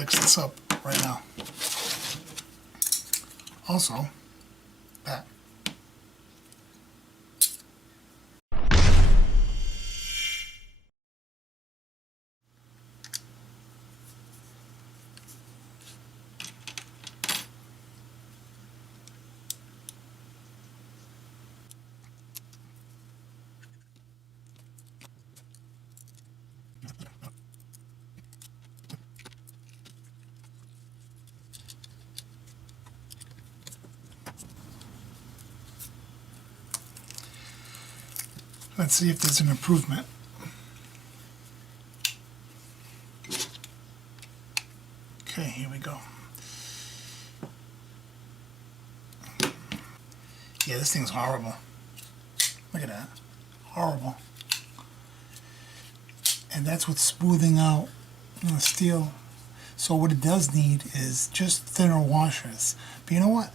fix this up right now. Also, that. Let's see if there's an improvement. Okay, here we go. Yeah, this thing's horrible. Look at that. Horrible. And that's what's smoothing out the steel. So what it does need is just thinner washers. But you know what?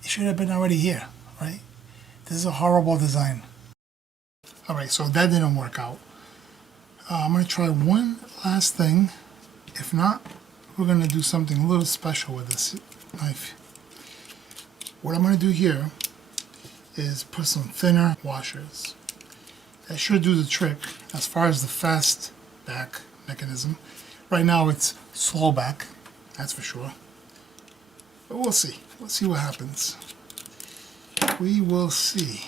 It should have been already here, right? This is a horrible design. Alright, so that didn't work out. I'm going to try one last thing. If not, we're going to do something a little special with this knife. What I'm going to do here is put some thinner washers. That should do the trick as far as the FastBack mechanism. Right now it's slow back, that's for sure. But we'll see. We'll see what happens. We will see.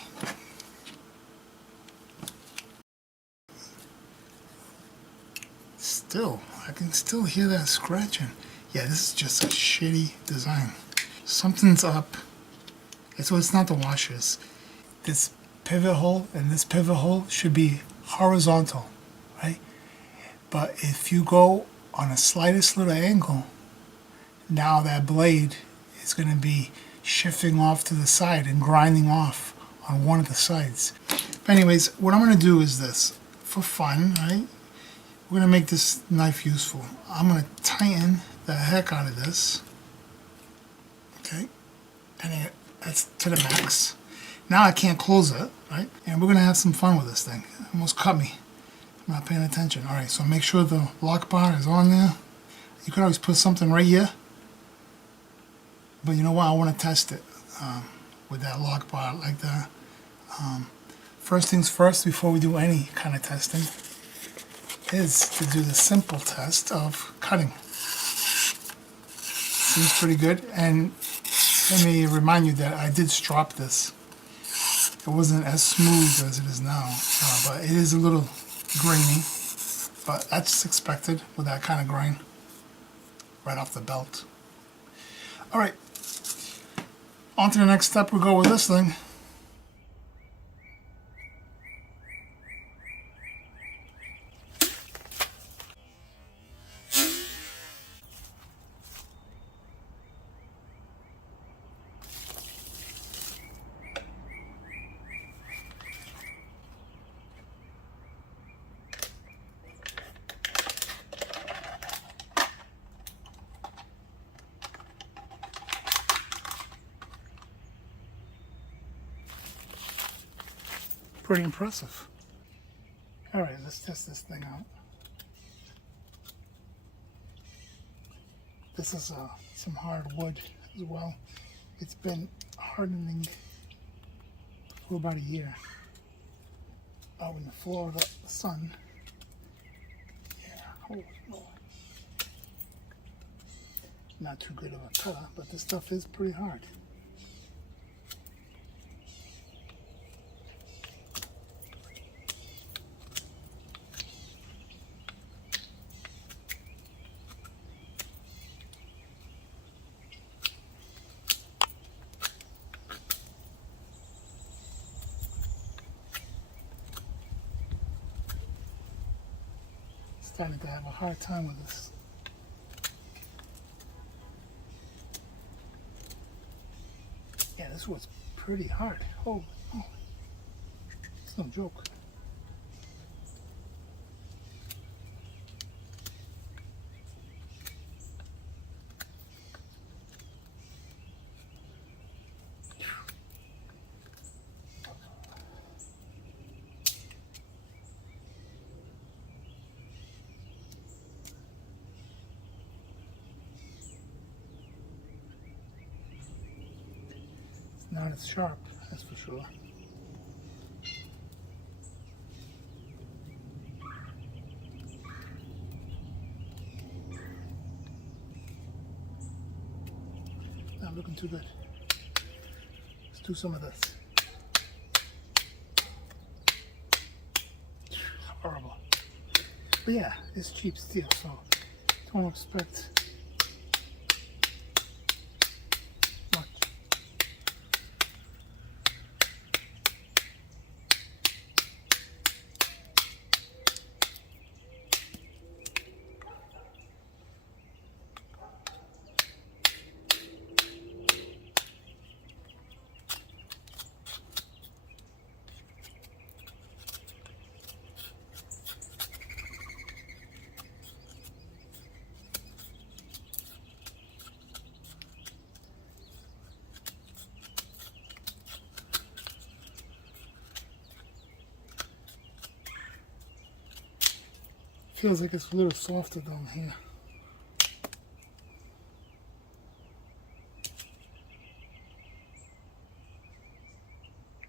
Still, I can still hear that scratching. Yeah, this is just a shitty design. Something's up. So it's not the washers. This pivot hole and this pivot hole should be horizontal, right? But if you go on a slightest little angle, now that blade is going to be shifting off to the side and grinding off on one of the sides. But anyways, what I'm going to do is this. For fun, right? We're going to make this knife useful. I'm going to tighten the heck out of this. Okay? And that's to the max. Now I can't close it, right? And we're going to have some fun with this thing. It almost cut me. I'm not paying attention. Alright, so make sure the lock bar is on there. You could always put something right here. But you know what? I want to test it with that lock bar like that. First things first, before we do any kind of testing, is to do the simple test of cutting. Seems pretty good. And let me remind you that I did strop this. It wasn't as smooth as it is now, but it is a little grainy. But that's expected with that kind of grain right off the belt. Alright, on to the next step. We go with this thing. Pretty impressive. Alright, let's test this thing out. This is some hard wood as well. It's been hardening for about a year. Out in the Florida sun. Yeah, holy Lord. Not too good of a cutter, but this stuff is pretty hard. Starting to have a hard time with this. Yeah, this was pretty hard. Oh, it's no joke. Not as sharp, that's for sure. Not looking too good. Let's do some of this. Horrible. But yeah, it's cheap steel, so don't expect much. Feels like it's a little softer down here.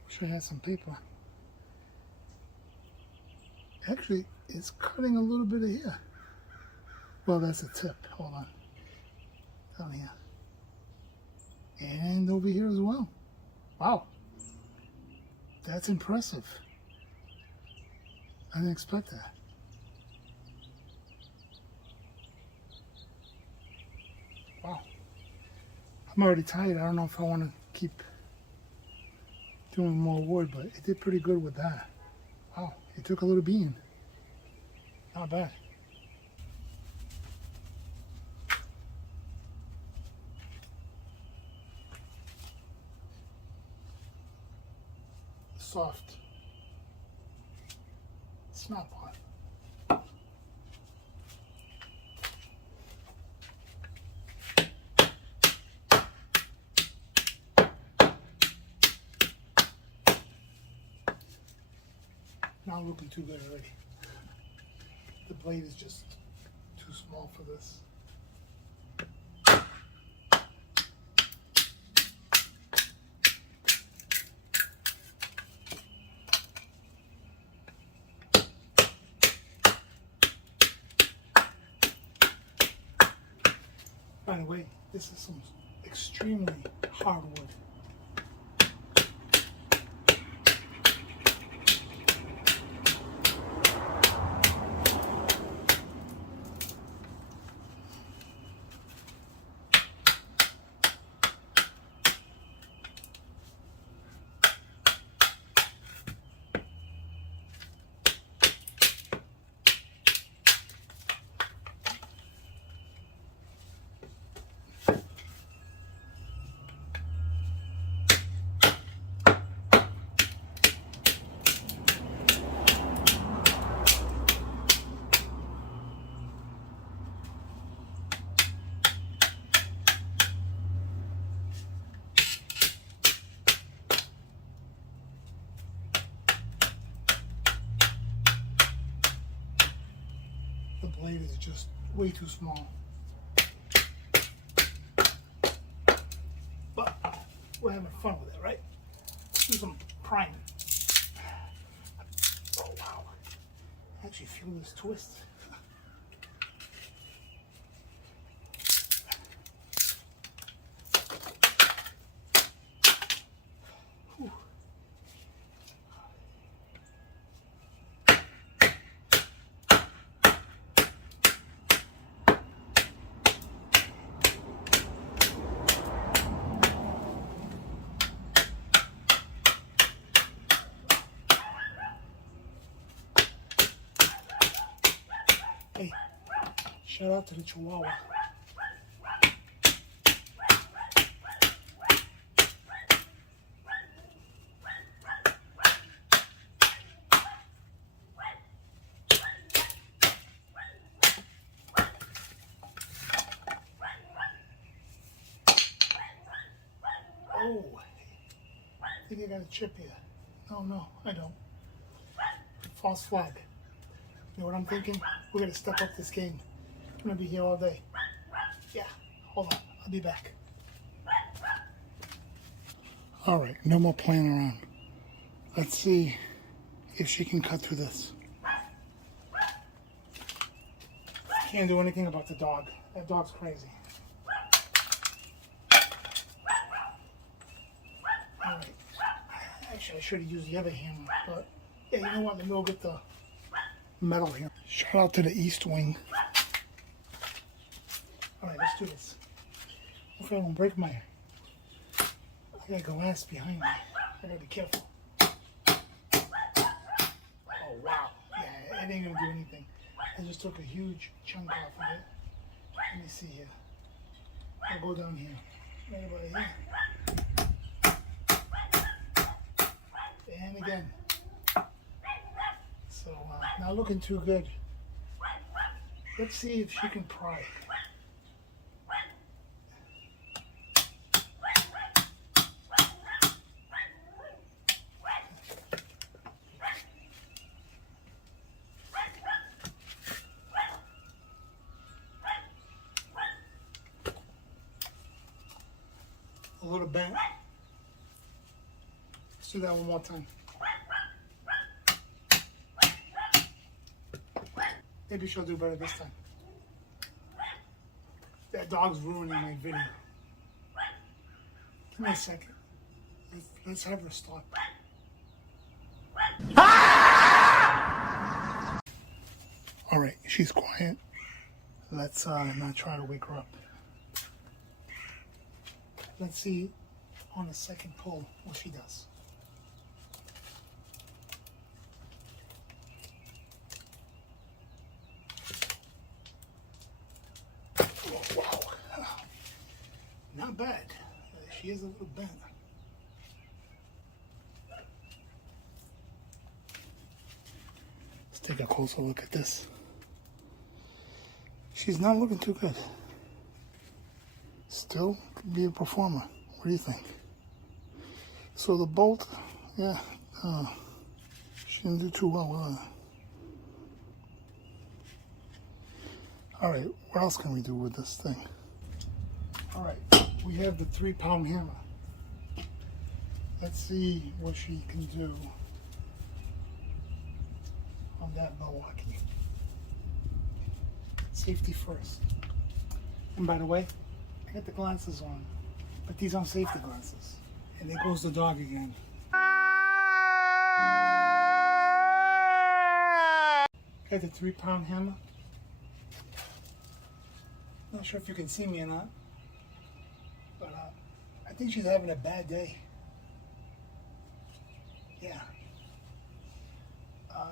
Wish I had some paper. Actually, it's cutting a little bit of here. Well, that's a tip. Hold on. Down here. And over here as well. Wow. That's impressive. I didn't expect that. Wow. I'm already tired. I don't know if I want to keep doing more wood, but it did pretty good with that. Wow. It took a little beating. Not bad. Soft. It's not hot. Not looking too good already. The blade is just too small for this. By the way, this is some extremely hard wood. The blade is just way too small. But we're having fun with it, right? Let's do some priming. Oh wow. Actually feel this twist. Whew. Hey, shout out to the Chihuahua. Oh, I think I got a chip here. No, I don't. False flag. You know what I'm thinking? We're gonna step up this game. I'm gonna be here all day. Yeah, hold on, I'll be back. All right, no more playing around. Let's see if she can cut through this. Can't do anything about the dog. That dog's crazy. All right. Actually, I should have used the other hammer, but yeah, you know what? Let me go get the metal here. Shout out to the East Wing. All right, let's do this. Hopefully I don't break my... I got glass behind me. I gotta be careful. Oh, wow. Yeah, it ain't gonna do anything. I just took a huge chunk off of it. Let me see here. I'll go down here. Right about here. And again. So, not looking too good. Let's see if she can pry. A little bent. Let's do that one more time. Maybe she'll do better this time. That dog's ruining my video. Give me a second. Let's have her stop. All right, she's quiet. Let's not try to wake her up. Let's see on the second pull what she does. Oh, wow. Not bad. She is a little bent. Let's take a closer look at this. She's not looking too good. Still could be a performer. What do you think? So the bolt, yeah, she didn't do too well with it. All right, what else can we do with this thing? All right, we have the 3-pound hammer. Let's see what she can do on that Milwaukee. Safety first. And by the way, I got the glasses on, but these aren't safety glasses. And there goes the dog again. Got the 3-pound hammer. Not sure if you can see me or not, but I think she's having a bad day. Yeah.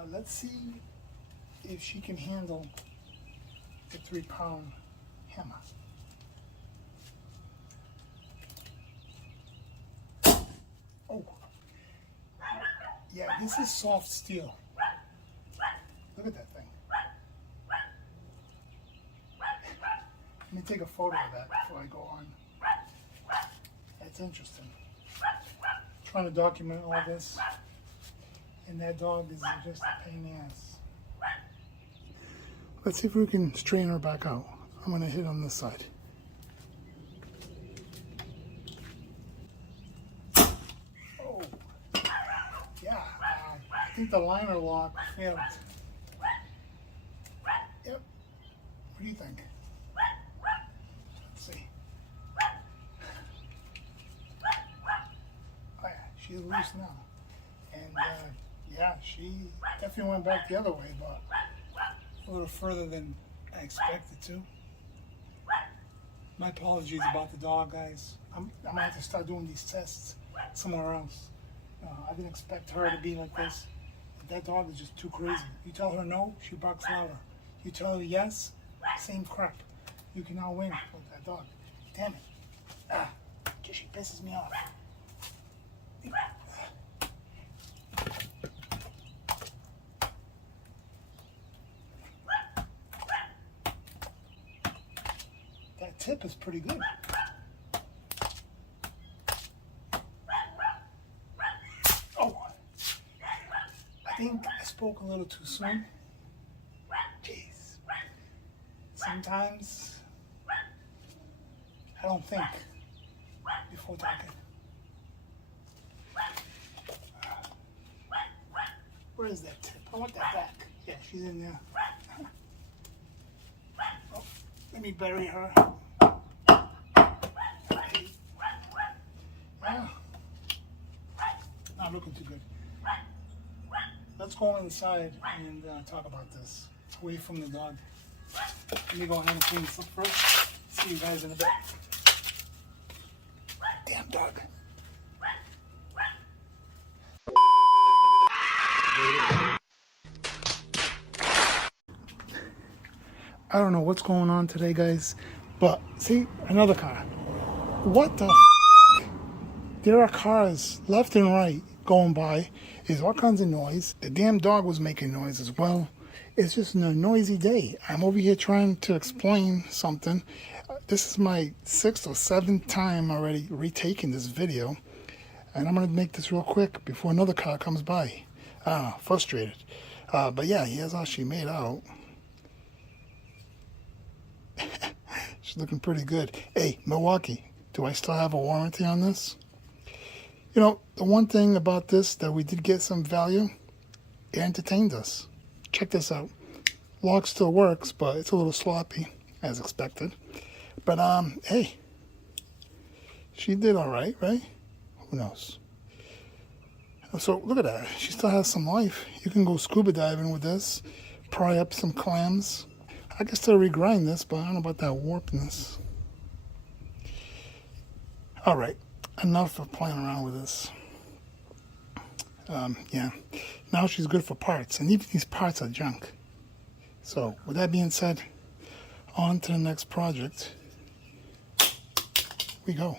Let's see if she can handle the 3-pound hammer. Oh, yeah, this is soft steel. Look at that thing. Let me take a photo of that before I go on. That's interesting. Trying to document all this, and that dog is just a pain in the ass. Let's see if we can straighten her back out. I'm gonna hit on this side. Oh, yeah, I think the liner lock failed. Yep, what do you think? Let's see. Oh yeah, she's loose now. And yeah, she definitely went back the other way, but a little further than I expected to. My apologies about the dog, guys. I'm gonna have to start doing these tests somewhere else. I didn't expect her to be like this. That dog is just too crazy. You tell her no, she barks louder. You tell her yes, same crap. You cannot win with that dog. Damn it. She pisses me off. That tip is pretty good. Oh, I think I spoke a little too soon. Jeez. Sometimes I don't think before talking. want that back. Yeah, she's in there. Oh, let me bury her. Yeah. Not looking too good. Let's go inside and talk about this. Away from the dog. Let me go ahead and clean this up first. See you guys in a bit. Damn dog. I don't know what's going on today, guys, but see, another car. What the f***? There are cars left and right going by. There's all kinds of noise. The damn dog was making noise as well. It's just a noisy day. I'm over here trying to explain something. This is my 6th or 7th time already retaking this video. And I'm going to make this real quick before another car comes by. I don't know, frustrated. But yeah, here's how she made out. She's looking pretty good. Hey, Milwaukee, do I still have a warranty on this? You know, the one thing about this that we did get some value, it entertained us. Check this out. Lock still works, but it's a little sloppy, as expected. But, hey, she did all right, right? Who knows? So, look at that. She still has some life. You can go scuba diving with this, pry up some clams. I can still regrind this, but I don't know about that warpness. All right, enough of playing around with this. Yeah, now she's good for parts, and even these parts are junk. So, with that being said, on to the next project we go.